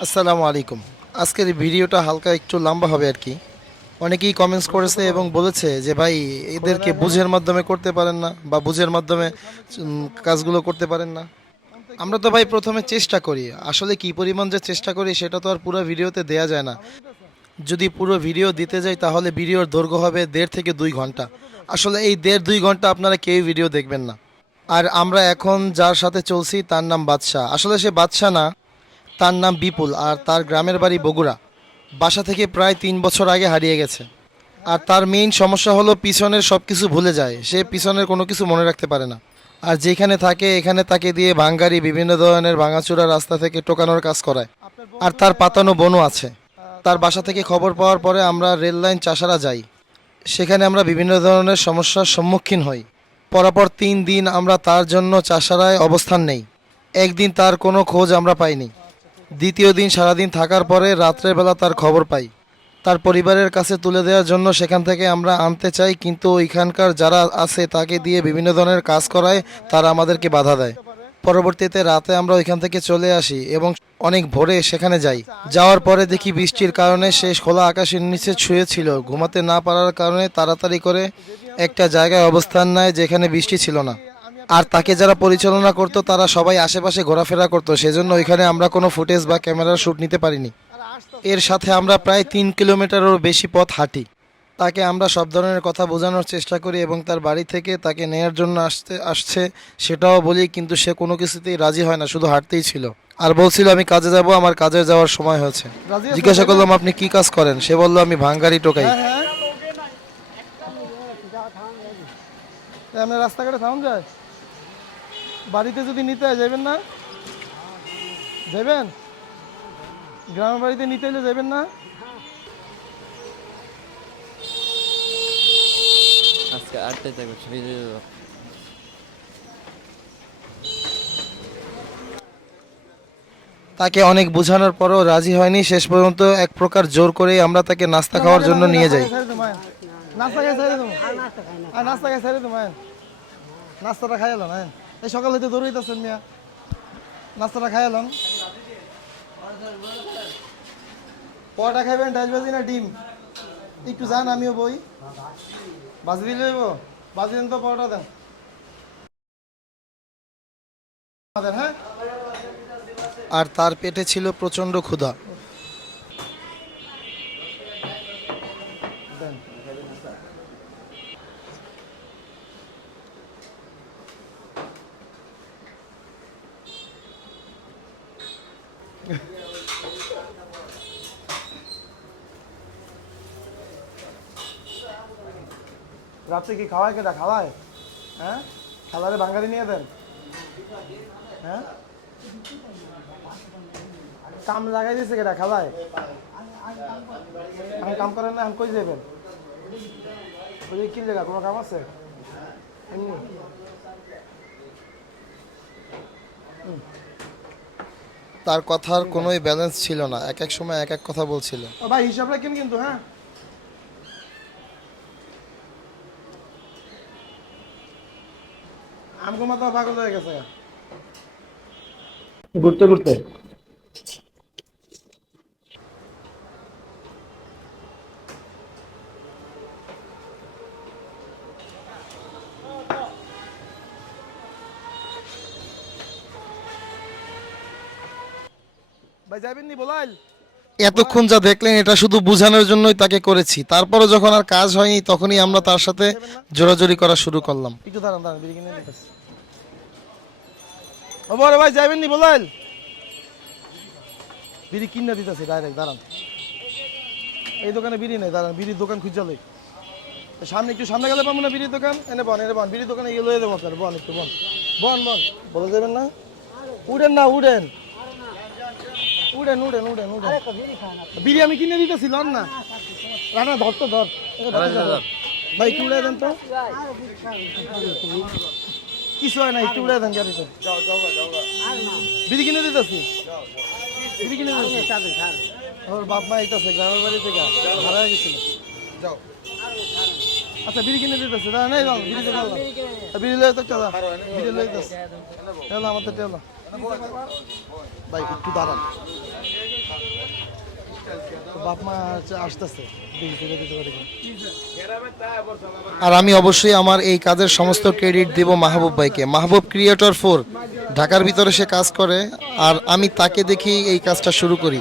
আসসালামু আলাইকুম আজকের এই ভিডিওটা হালকা একটু লম্বা হবে আর কি। অনেকেই কমেন্টস করেছে এবং বলেছে যে, ভাই, এদেরকে বুঝের মাধ্যমে করতে পারেন না বা বুঝের মাধ্যমে কাজগুলো করতে পারেন না। আমরা তো ভাই প্রথমে চেষ্টা করি। আসলে কি পরিমাণ যে চেষ্টা করি সেটা তো আর পুরো ভিডিওতে দেয়া যায় না। যদি পুরো ভিডিও দিতে যাই তাহলে ভিডিওর দৈর্ঘ্য হবে দেড় থেকে দুই ঘণ্টা। আসলে এই দেড় দুই ঘণ্টা আপনারা কেউ ভিডিও দেখবেন না। আর আমরা এখন যার সাথে চলছি তার নাম বাদশাহ। আসলে সে বাদশাহ না, তার নাম বিপুল। আর তার গ্রামের বাড়ি বগুড়া। বাসা থেকে প্রায় তিন বছর আগে হারিয়ে গেছে। আর তার মেইন সমস্যা হলো পিছনের সব কিছু ভুলে যায়। সে পিছনের কোনো কিছু মনে রাখতে পারে না। আর যেখানে থাকে, এখানে তাকে দিয়ে ভাঙ্গারি, বিভিন্ন ধরনের ভাঙাচুরা রাস্তা থেকে টোকানোর কাজ করায়। আর তার পাতানো বনও আছে। তার বাসা থেকে খবর পাওয়ার পরে আমরা রেল লাইন চাষারা যাই। সেখানে আমরা বিভিন্ন ধরনের সমস্যার সম্মুখীন হই। পরপর তিন দিন আমরা তার জন্য চাষারায় অবস্থান নেই। একদিন তার কোনো খোঁজ আমরা পাইনি। দ্বিতীয় দিন সারাদিন থাকার পরে রাত্রের বেলা তার খবর পাই। তার পরিবারের কাছে তুলে দেওয়ার জন্য সেখান থেকে আমরা আনতে চাই, কিন্তু ওইখানকার যারা আছে তাকে দিয়ে বিভিন্ন ধরনের কাজ করায় তারা আমাদেরকে বাধা দেয়। পরবর্তীতে রাতে আমরা ওইখান থেকে চলে আসি এবং অনেক ভোরে সেখানে যাই। যাওয়ার পরে দেখি বৃষ্টির কারণে সে খোলা আকাশের নিচে ছুঁয়েছিল ঘুমাতে না পারার কারণে তাড়াতাড়ি করে একটা জায়গায় অবস্থান নেয় যেখানে বৃষ্টি ছিল না। আর তাকে যারা পরিচালনা করতো তারা সবাই আশেপাশে ঘোরাফেরা করতো। সেজন্য ওইখানে আমরা কোনো ফুটেজ বা ক্যামেরার শ্যুট নিতে পারিনি। এর সাথে আমরা প্রায় তিন কিলোমিটারেরও বেশি পথ হাঁটি। তাকে আমরা সব ধরনের কথা বোঝানোর চেষ্টা করি এবং তার বাড়ি থেকে তাকে নেয়ার জন্য আসতে আসছে সেটাও বলি কিন্তু সে কোনো কিছুতেই রাজি হয় না শুধু হাঁটতেই ছিল। আর বলছিল আমি কাজে যাব আমার কাজে যাওয়ার সময় হয়েছে। জিজ্ঞাসা করলাম আপনি কি কাজ করেন? সে বলল আমি ভাঙ্গারি টোকাই। হ্যাঁ হ্যাঁ। রাস্তাঘাটে সাউন্ড যায়? বাড়িতে যদি নিতে হয় যাবেন না? যাবেন গ্রামের বাড়িতে নিতে হলে যাবেন না? আজকে আটটায় থাকবে ছবি দিয়ে দেবো। তাকে অনেক বোঝানোর পরও রাজি হয়নি। শেষ পর্যন্ত এক প্রকার জোর করেই আমরা তাকে নাস্তা খাওয়ার জন্য নিয়ে যাই। নাস্তা খাই তুমি আর নাস্তা খাই সাইরে তুমি নাস্তাটা খাই এলাম হ্যাঁ এই সকাল হইতে দৌড়াইতেছেন মিয়া। নাস্তাটা খাই এলাম পরোটা খাইবেন ডাইল ভাজি না ডিম? একটু যান আমিও বই। বাজি দিলে হইব? বাজি দেন তো পরোটা দেন। দেন, হ্যাঁ? আর তার পেটে ছিল প্রচণ্ড ক্ষুধা। রাত্রে কি খাওয়ায় কেটা? খাওয়ায়? হ্যাঁ? খালারে বাঙালি নিয়ে দেন। হ্যাঁ? কাম লাগাই দিয়েছে কেটা খালায় আমি কাম করেন না আমি কই যাবেন ওই কি জায়গা? কোনো কাম আছে? এমনি? তার কথার কোনোই ব্যালেন্স ছিল না। এক এক সময় এক এক কথা বলছিল। ভাই হিসাব রাখেন কিন্তু হ্যাঁ? আমগো মাথা পাগল হয়ে গেছে। ঘুরতে ঘুরতে। ভাই যাবেন বলাইল এতক্ষণ যা দেখলেন এটা শুধু বোঝানোর জন্যই তাকে করেছি। তারপরে যখন আর কাজ হয়নি তখনই আমরা তার সাথে জোরাজোরি করা শুরু করলাম। একটু দাঁড়ান দাঁড়ান বিড়ি কিনে নিতেছি ও বড় ভাই যাবেন বলাইল বিড়ি কিনে দিতেছি ডাইরেক্ট দাঁড়ান। এই দোকানে বিড়ি নেই দাঁড়ান বিড়ির দোকান খুঁজে লই। সামনে একটু সামনে গেলে পাবো না বিড়ির দোকান? এনে বন এনে বন বিড়ির দোকানে গিয়ে লয়ে দেবো আপনার। বন একটু বন। বন বন। বলে দেবেন না? উড়েন না উড়েন। উড়েন উড়েন উড়েন উড়েন বিড়ি আমি কিনে দিতেছি লন না। রানা ধর তো ধর। এ ধর, ধর, ধর। ভাই একটু উড়ে দেন তো। কিছু হয় না একটু উড়ে দেন গাড়িতে। বিড়ি কিনে দিতেছি। বিড়ি কিনে দিতেছি। ওর বাপ মা আইতাছে গ্রামের বাড়ি থেকে। ভাড়া গেছিল। যাও। আচ্ছা বিড়ি কিনে দিতেছে। দাঁড়া নেই যাও বিড়ি বিড়ি লয়ে তো চলা। বিড়ি লয়ে যাস টেলা আমাদের টেলা। ভাই একটু দাঁড়ান। বাপ মা আসতেছে। আর আমি অবশ্যই আমার এই কাজের সমস্ত ক্রেডিট দেব মাহবুব ভাইকে। মাহবুব ক্রিয়েটর ফোর ঢাকার ভিতরে সে কাজ করে আর আমি তাকে দেখি এই কাজটা শুরু করি।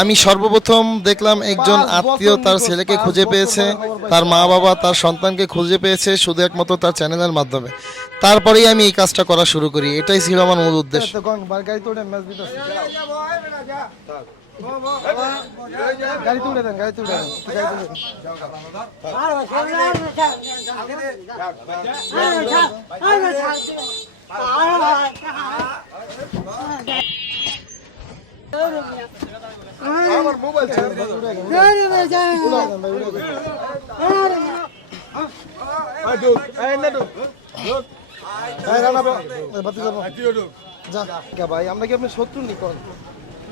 আমি সর্বপ্রথম দেখলাম একজন আত্মীয় তার ছেলেকে খুঁজে পেয়েছে তার মা বাবা তার সন্তানকে খুঁজে পেয়েছে শুধু একমাত্র তার চ্যানেলের মাধ্যমে। তারপরেই আমি এই কাজটা করা শুরু করি এটাই ছিল আমার মূল উদ্দেশ্য। গাড়ি তুলে দেন গাড়ি তুলে দেন গাড়ি তুলে আমার মোবাইল ছিল ভাই আমরা কি আপনি শত্রু নিকন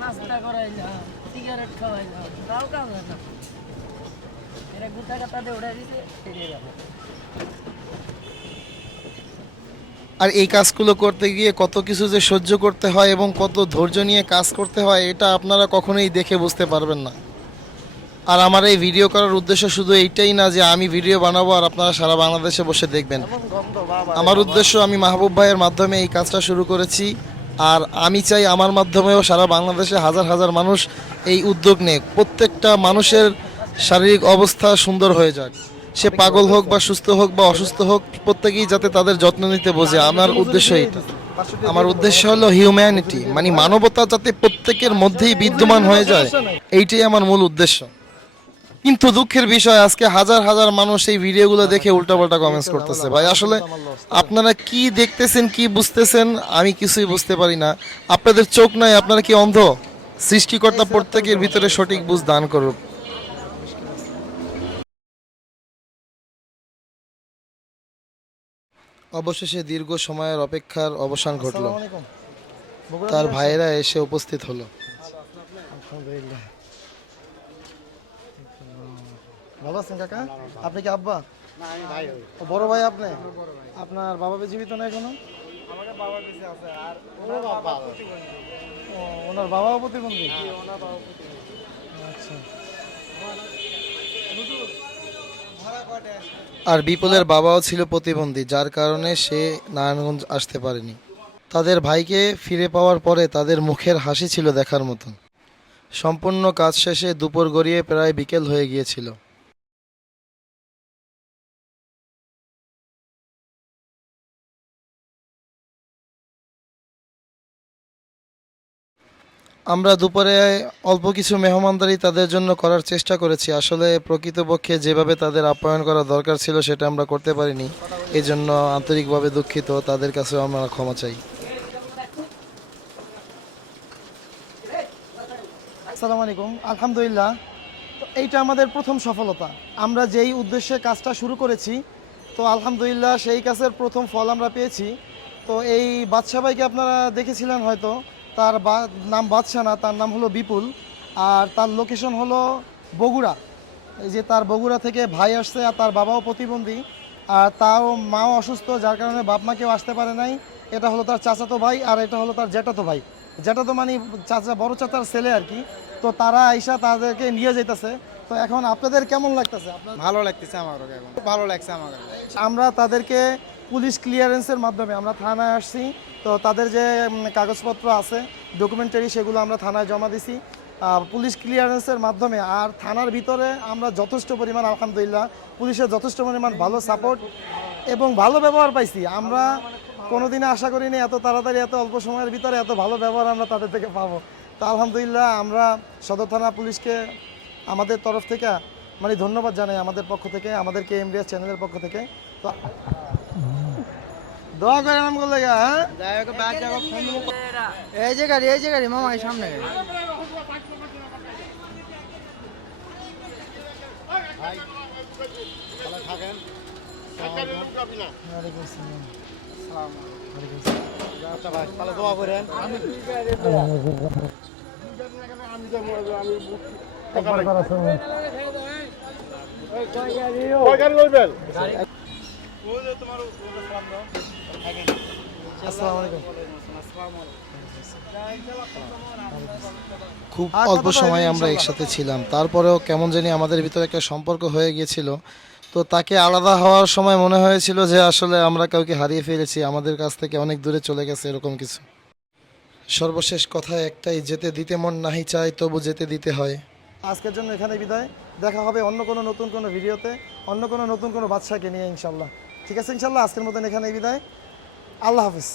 নাস্তা করাইলাম সিগারেট খাওয়াইলাম তাও কাজ হয় না। এরা গুতা কাতাতে উঠে দিতে বেরিয়ে যাবে। আর এই কাজগুলো করতে গিয়ে কত কিছু যে সহ্য করতে হয় এবং কত ধৈর্য নিয়ে কাজ করতে হয় এটা আপনারা কখনোই দেখে বুঝতে পারবেন না। আর আমার এই ভিডিও করার উদ্দেশ্য শুধু এইটাই না যে আমি ভিডিও বানাবো আর আপনারা সারা বাংলাদেশে বসে দেখবেন। আমার উদ্দেশ্য আমি মাহবুব ভাইয়ের মাধ্যমে এই কাজটা শুরু করেছি। আর আমি চাই আমার মাধ্যমেও সারা বাংলাদেশে হাজার হাজার মানুষ এই উদ্যোগ নেয় প্রত্যেকটা মানুষের শারীরিক অবস্থা সুন্দর হয়ে যাক। সে পাগল হোক বা সুস্থ হোক বা অসুস্থ হোক, প্রত্যেকেই যাতে তাদের যত্ন নিতে বোঝে। আমার উদ্দেশ্য এইটা। আমার উদ্দেশ্য হলো হিউম্যানিটি মানে মানবতা যাতে প্রত্যেকের মধ্যেই বিদ্যমান হয়ে যায়, এইটাই আমার মূল উদ্দেশ্য। কিন্তু দুঃখের বিষয় আজকে হাজার হাজার মানুষ এই ভিডিওগুলো দেখে উল্টাপাল্টা কমেন্টস করতেছে। ভাই আসলে আপনারা কি দেখতেছেন কি বুঝতেছেন আমি কিছুই বুঝতে পারি না। আপনাদের চোখ নাই আপনারা কি অন্ধ? সৃষ্টিকর্তা প্রত্যেকের ভিতরে সঠিক বুঝ দান করুক। অবশেষে দীর্ঘ সময়ের অপেক্ষার অবসান ঘটল। তার ভাইয়েরা এসে উপস্থিত হলো। আলহামদুলিল্লাহ। ভালো আছেন কাকা? আপনি কি আব্বা? বড় ভাই আপনি? আপনার বাবা জীবিত নাই কোনো ও, ওনার বাবাও প্রতিবন্ধী। আচ্ছা। আর বিপুলের বাবাও ছিল প্রতিবন্ধী যার কারণে সে নারায়ণগঞ্জ আসতে পারেনি। তাদের ভাইকে ফিরে পাওয়ার পরে তাদের মুখের হাসি ছিল দেখার মতন। সম্পূর্ণ কাজ শেষে দুপুর গড়িয়ে প্রায় বিকেল হয়ে গিয়েছিল। আমরা দুপুরে অল্প কিছু মেহমানদারি তাদের জন্য করার চেষ্টা করেছি। আসলে প্রকৃতপক্ষে যেভাবে তাদের আপ্যায়ন করা দরকার ছিল সেটা আমরা করতে পারিনি। এই জন্য আন্তরিকভাবে দুঃখিত। তাদের কাছেও আমরা ক্ষমা চাই। আসসালামু আলাইকুম। আলহামদুলিল্লাহ। এইটা আমাদের প্রথম সফলতা। আমরা যেই উদ্দেশ্যে কাজটা শুরু করেছি, তো আলহামদুলিল্লাহ সেই কাজের প্রথম ফল আমরা পেয়েছি। তো এই বাদশা ভাইকে আপনারা দেখেছিলেন হয়তো। তার বা- নাম বাদশা না তার নাম হলো বিপুল। আর তার লোকেশন হলো বগুড়া। এই যে তার বগুড়া থেকে ভাই আসছে আর তার বাবাও প্রতিবন্ধী। আর তাও মাও অসুস্থ যার কারণে বাপ মা কেউ আসতে পারে নাই। এটা হলো তার চাচাতো ভাই আর এটা হলো তার জ্যাঠাতো ভাই। জ্যাঠাতো মানে চাচা বড় চাচার ছেলে আর কি। তো তারা আইসা তাদেরকে নিয়ে যাইতেছে। তো এখন আপনাদের কেমন লাগতেছে? ভালো লাগতেছে আমার এখন। ভালো লাগছে আমার আমরা তাদেরকে পুলিশ ক্লিয়ারেন্সের মাধ্যমে আমরা থানায় আসছি। তো তাদের যে কাগজপত্র আছে ডকুমেন্টারি সেগুলো আমরা থানায় জমা দিছি। পুলিশ ক্লিয়ারেন্সের মাধ্যমে, আর থানার ভিতরে আমরা যথেষ্ট পরিমাণ, আলহামদুলিল্লাহ, পুলিশের যথেষ্ট পরিমাণ ভালো সাপোর্ট এবং ভালো ব্যবহার পাইছি। আমরা কোনোদিনে আশা করিনি এত তাড়াতাড়ি, এত অল্প সময়ের ভিতরে এত ভালো ব্যবহার আমরা তাদের থেকে পাবো। তো আলহামদুলিল্লাহ, আমরা সদর থানা পুলিশকে আমাদের তরফ থেকে মানে ধন্যবাদ জানাই আমাদের পক্ষ থেকে আমাদের কে চ্যানেলের পক্ষ থেকে। তো দোয়া করে নাম করলে হ্যাঁ এই যে গাড়ি এই যে গাড়ি মামা এই সামনে গাড়ি থাকেন খুব অল্প সময় আমরা একসাথে ছিলাম। তারপরেও কেমন জানি আমাদের ভিতরে একটা সম্পর্ক হয়ে গিয়েছিল তো তাকে আলাদা হওয়ার সময় মনে হয়েছিল যে আসলে আমরা কাউকে হারিয়ে ফেলেছি, আমাদের কাছ থেকে অনেক দূরে চলে গেছে এরকম কিছু। সর্বশেষ কথা একটাই, যেতে দিতে মন নাহি চায়, তবু যেতে দিতে হয়। আজকের জন্য এখানে বিদায়। দেখা হবে অন্য কোনো নতুন কোনো ভিডিওতে, অন্য কোনো নতুন কোনো বাদশাকে নিয়ে ইনশাল্লাহ। ঠিক আছে ইনশাল্লাহ আজকের মতন এখানে বিদায়। আল্লাহ হাফিজ।